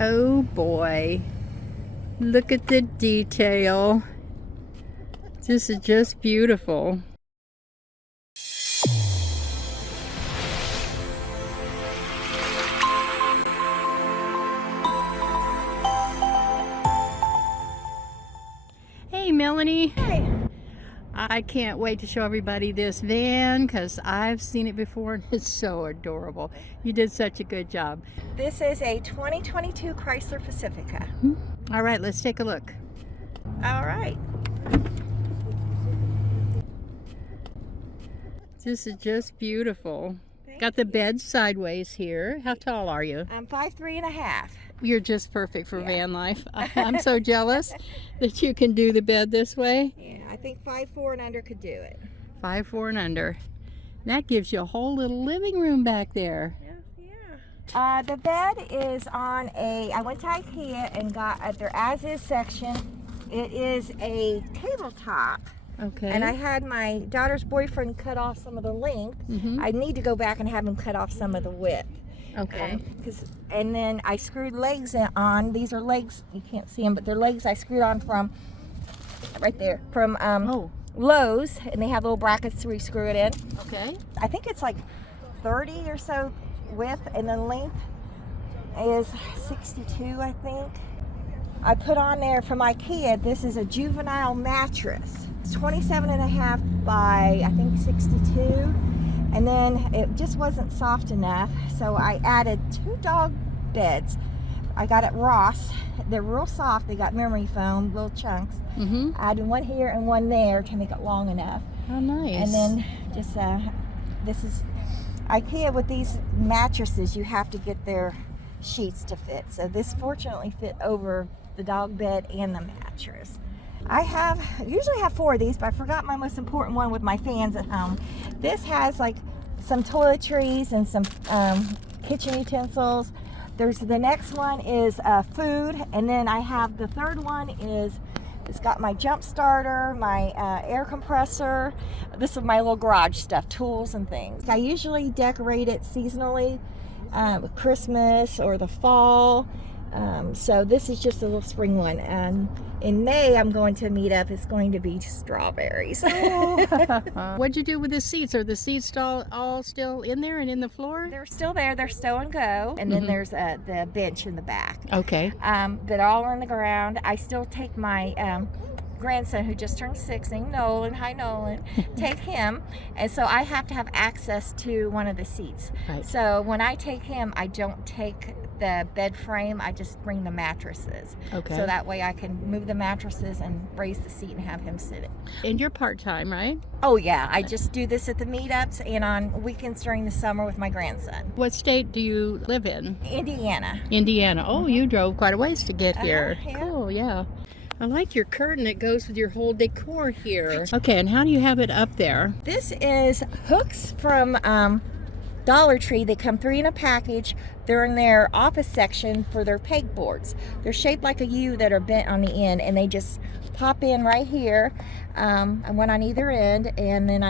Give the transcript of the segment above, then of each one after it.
Oh boy, look at the detail. This is just beautiful. Hey Melanie. Hey. I can't wait to show everybody this van because I've seen it before and it's so adorable. You did such a good job. This is a 2022 Chrysler Pacifica. All right, let's take a look. All right. This is just beautiful. Thank Got the you. bed sideways here. How tall are you? I'm 5'3.5". You're just perfect for Yeah. van life. I'm so jealous that you can do the bed this way. Yeah, I think 5'4" and under could do it. 5'4" and under. That gives you a whole little living room back there. Yeah. The bed is on I went to IKEA and got at their as-is section. It is a tabletop. Okay. And I had my daughter's boyfriend cut off some of the length. I need to go back and have him cut off some of the width. Okay. And then I screwed legs on. These are legs, you can't see them, but they're legs I screwed on from right there, from Lowe's, and they have little brackets where you screw it in. Okay. I think it's like 30 or so width, and the length is 62, I think. I put on there from IKEA, this is a juvenile mattress. It's 27.5 by, I think, 62. And then it just wasn't soft enough, so I added 2 dog beds. I got at Ross. They're real soft. They got memory foam, little chunks. I added one here and one there to make it long enough. Oh, nice. And then just, this is IKEA. With these mattresses, you have to get their sheets to fit. So this fortunately fit over the dog bed and the mattress. I usually have 4 of these, but I forgot my most important one with my fans at home. This has like some toiletries and some kitchen utensils. The next one is food, and then I have the third one it's got my jump starter, my air compressor. This is my little garage stuff, tools and things. I usually decorate it seasonally, Christmas or the fall. So this is just a little spring one. And in May, I'm going to meet up. It's going to be strawberries. What'd you do with the seats? Are the seats all still in there and in the floor? They're still there. They're stow and go. And then there's the bench in the back. Okay. They're all on the ground. I still take my grandson who just turned 6, named Nolan. Hi, Nolan. Take him. And so I have to have access to one of the seats. Right. So when I take him, I don't take the bed frame. I just bring the mattresses. Okay. So that way I can move the mattresses and raise the seat and have him sit it. And you're part-time, right? Oh yeah, I just do this at the meetups and on weekends during the summer with my grandson. What state do you live in? Indiana. Indiana. Oh, you drove quite a ways to get here. Yeah. Cool, yeah. I like your curtain. It goes with your whole decor here. Okay, and how do you have it up there? This is hooks from Dollar Tree. They come 3 in a package. They're in their office section for their pegboards. They're shaped like a U that are bent on the end, and they just pop in right here, and one on either end. And then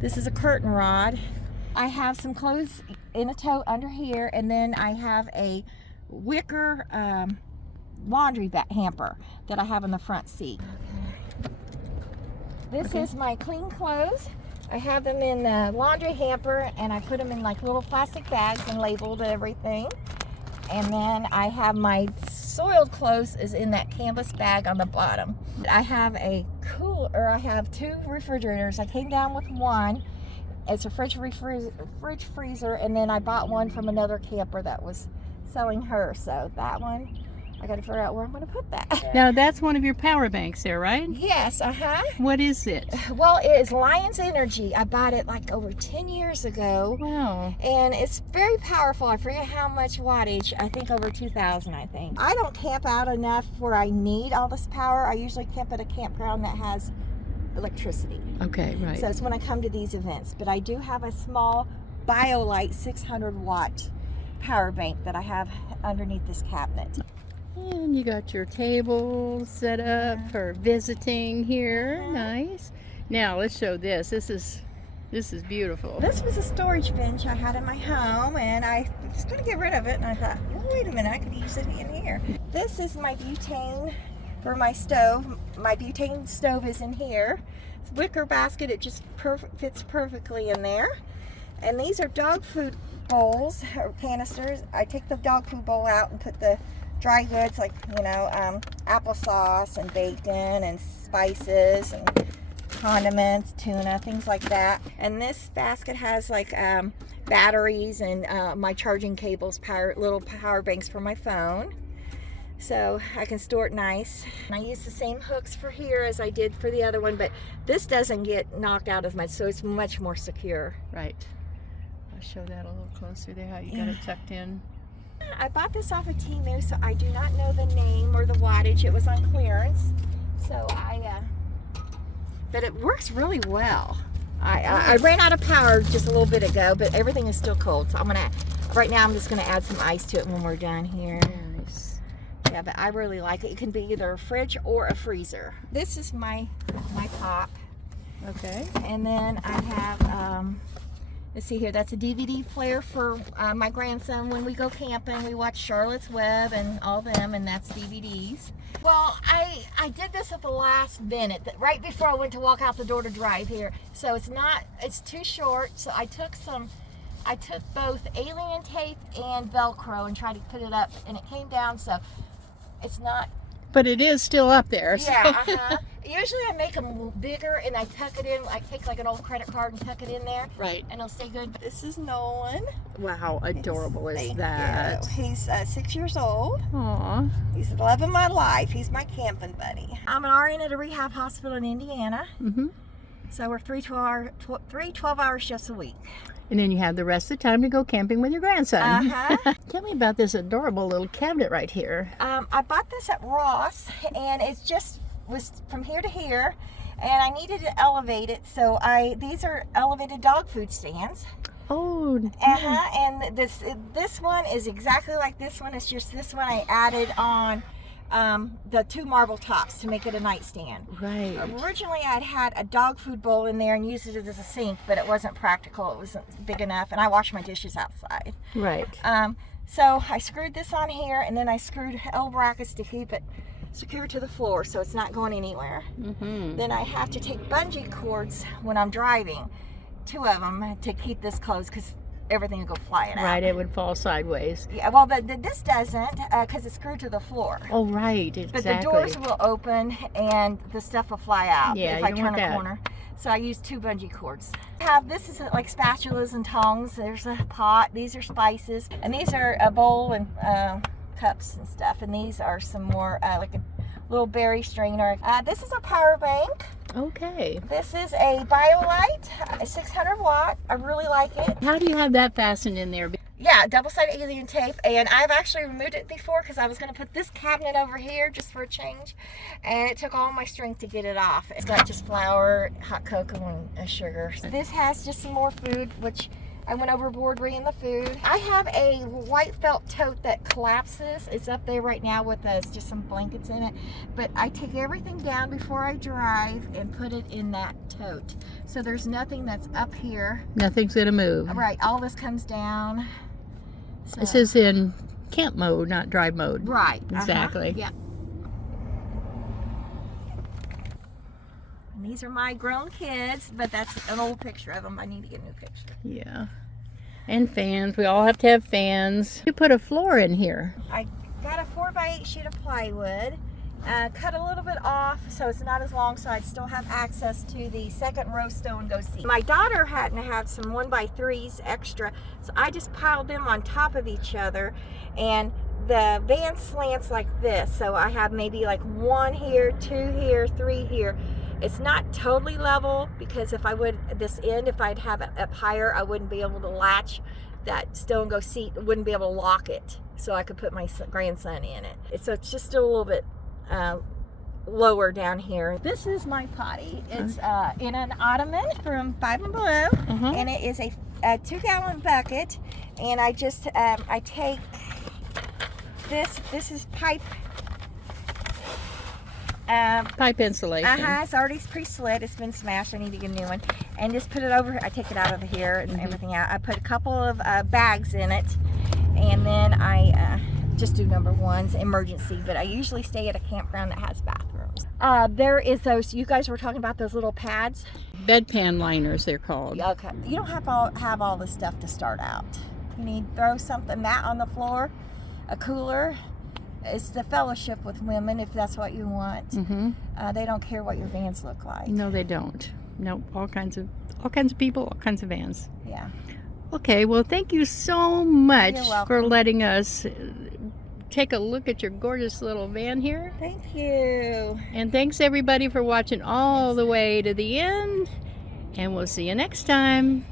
this is a curtain rod. I have some clothes in a tote under here, and then I have a wicker laundry hamper that I have in the front seat. This is my clean clothes. I have them in the laundry hamper, and I put them in like little plastic bags and labeled everything. And then I have my soiled clothes is in that canvas bag on the bottom. I have I have 2 refrigerators. I came down with one. It's a fridge freezer, and then I bought one from another camper that was selling her. So that one, I got to figure out where I'm going to put that. Now, that's one of your power banks there, right? Yes, What is it? Well, it is Lion's Energy. I bought it like over 10 years ago. Wow. And it's very powerful. I forget how much wattage. I think over 2,000, I think. I don't camp out enough where I need all this power. I usually camp at a campground that has electricity. Okay, right. So it's when I come to these events. But I do have a small BioLite 600 watt power bank that I have underneath this cabinet. And you got your table set up for visiting here. Nice. Now let's show this. This is This is beautiful. This was a storage bench I had in my home, and I was going to get rid of it, and I thought, well, wait a minute, I could use it in here. This is my butane for my stove. My butane stove is in here. It's a wicker basket. It just fits perfectly in there. And these are dog food bowls or canisters. I take the dog food bowl out and put the dry goods like, you know, applesauce and bacon and spices and condiments, tuna, things like that. And this basket has like batteries and my charging cables, little power banks for my phone. So I can store it nice. And I use the same hooks for here as I did for the other one, but this doesn't get knocked out as much, so it's much more secure. Right. I'll show that a little closer there, how you got it tucked in. I bought this off of Temu, so I do not know the name or the wattage. It was on clearance. So but it works really well. I ran out of power just a little bit ago, but everything is still cold. So right now I'm just gonna add some ice to it when we're done here. Nice. Yeah, but I really like it. It can be either a fridge or a freezer. This is my pop. Okay. And then I have, let's see here, that's a DVD player for my grandson. When we go camping, we watch Charlotte's Web and all them, and that's DVDs. Well, I did this at the last minute, right before I went to walk out the door to drive here. So it's too short, so I took both alien tape and Velcro and tried to put it up, and it came down, so it's not. But it is still up there. So. Yeah, Usually I make them bigger and I tuck it in. I take like an old credit card and tuck it in there. Right. And it'll stay good. This is Nolan. Wow, adorable is that? He's 6 years old. Aw. He's loving my life. He's my camping buddy. I'm an RN at a rehab hospital in Indiana. Mm-hmm. So we're three 12-hour shifts a week. And then you have the rest of the time to go camping with your grandson. Uh-huh. Tell me about this adorable little cabinet right here. I bought this at Ross, and it just was from here to here, and I needed to elevate it, so these are elevated dog food stands. Oh. And this one is exactly like this one. It's just this one I added on the 2 marble tops to make it a nightstand. Right. Originally I'd had a dog food bowl in there and used it as a sink, but it wasn't practical. It wasn't big enough, and I wash my dishes outside. Right. So I screwed this on here, and then I screwed L brackets to keep it secure to the floor so it's not going anywhere. Mm-hmm. Then I have to take bungee cords when I'm driving, 2 of them, to keep this closed because everything will go flying out. Right, it would fall sideways. Yeah, well, this doesn't because it's screwed to the floor. Oh, right, exactly. But the doors will open and the stuff will fly out if I turn a corner. So I use 2 bungee cords. This is like spatulas and tongs. There's a pot. These are spices. And these are a bowl and cups and stuff. And these are some more like a little berry strainer. This is a power bank. Okay. This is a BioLite, a 600 watt. I really like it. How do you have that fastened in there? Yeah, double-sided alien tape, and I've actually removed it before because I was going to put this cabinet over here just for a change, and it took all my strength to get it off. It's got just flour, hot cocoa, and sugar. This has just some more food, which I went overboard reading the food. I have a white felt tote that collapses. It's up there right now with just some blankets in it, but I take everything down before I drive and put it in that tote. So there's nothing that's up here. Nothing's going to move. Right, all this comes down. So. This is in camp mode, not drive mode. Right. Exactly. Yeah. And these are my grown kids, but that's an old picture of them. I need to get a new picture. Yeah. And fans. We all have to have fans. You put a floor in here. I got a 4x8 sheet of plywood. Cut a little bit off so it's not as long, so I'd still have access to the second row stow and go seat. My daughter happened to have some 1x3s extra, so I just piled them on top of each other, and the van slants like this, so I have maybe like 1 here, 2 here, 3 here. It's not totally level because if I'd have it up higher, I wouldn't be able to latch that stow and go seat. I wouldn't be able to lock it so I could put my grandson in it. So it's just still a little bit lower down here. This is my potty. It's in an ottoman from Five and Below, and it is a 2-gallon bucket, and I just I take this is pipe pipe insulation. It's already pre-slit. It's been smashed. I need to get a new one. and just put it over. I take it out of here and everything out. I put a couple of bags in it, and then I just do number ones, emergency, but I usually stay at a campground that has bathrooms. There is those, you guys were talking about those little pads. Bedpan liners, they're called. Okay, you don't have all the stuff to start out. You need to throw something, mat on the floor, a cooler. It's the fellowship with women, if that's what you want. They don't care what your vans look like. No, they don't. No, all kinds of people, all kinds of vans. Yeah. Okay, well, thank you so much You're welcome. for letting us take a look at your gorgeous little van here. Thank you. And thanks everybody for watching all the way to the end. And we'll see you next time.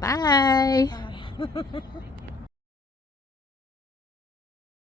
Bye. Bye.